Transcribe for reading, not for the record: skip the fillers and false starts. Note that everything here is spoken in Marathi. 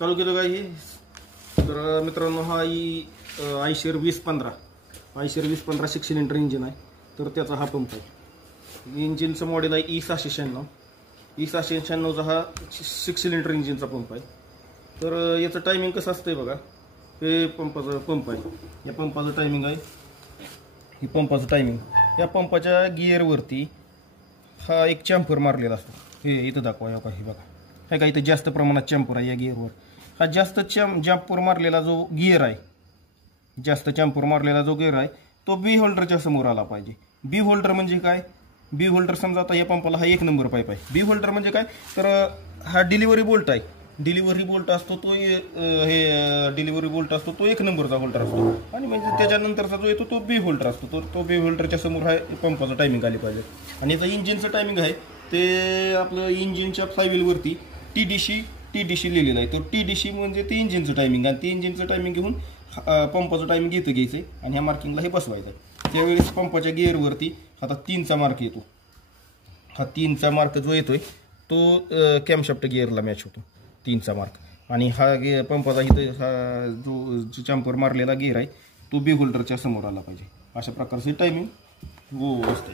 चालू केलं काय हे. तर मित्रांनो हा आयशर 2015 6 सिलेंडर इंजिन आहे. तर त्याचा हा पंप आहे. इंजिनचं मॉडेल आहे E696 हा 6 सिलेंडर इंजिनचा पंप आहे. तर याचं टायमिंग कसं असतंय बघा. हे पंप आहे. या पंपाचं टायमिंग आहे. ही पंपाचं टायमिंग. या पंपाच्या गिअरवरती हा एक चॅम्पर मारलेला असतो. हे इथं दाखवा या काही बघा. हे का इथं जास्त प्रमाणात चॅम्पर आहे या गिअरवर. हा जास्त चॅम्पर मारलेला जो गिअर आहे, तो बी होल्डरच्या समोर आला पाहिजे. बी होल्डर म्हणजे काय? बी होल्डर समजा आता या पंपाला हा 1 नंबर पाईप आहे. बी होल्डर म्हणजे काय? तर हा डिलिव्हरी बोल्ट आहे. डिलिव्हरी बोल्ट असतो तो डिलिव्हरी बोल्ट असतो तो 1 नंबरचा होल्डर असतो. आणि म्हणजे त्याच्यानंतरचा जो येतो तो बी होल्डर असतो. तो बी होल्डरच्या समोर हा पंपाचं टायमिंग आली पाहिजे. आणि याचं इंजिनचं टायमिंग आहे ते आपलं इंजिनच्या फ्लायव्हीलवरती TDC लिहिलेलं आहे. तो TDC म्हणजे ते इंजिनचं टायमिंग. आणि ते इंजिनचं टायमिंग घेऊन पंपाचं टायमिंग इथं घ्यायचं आणि ह्या मार्किंगला हे बसवायचं. त्यावेळेस पंपाच्या गिअरवरती आता 3चा मार्क येतो. हा 3चा मार्क जो येतोय तो कॅमशाफ्ट गिअरला मॅच होतो. 3चा मार्क. आणि हा पंपाचा इथं हा जो चॅम्पर मारलेला गिअर आहे तो बी होल्डरच्या समोर आला पाहिजे. अशा प्रकारचे टायमिंग असतं.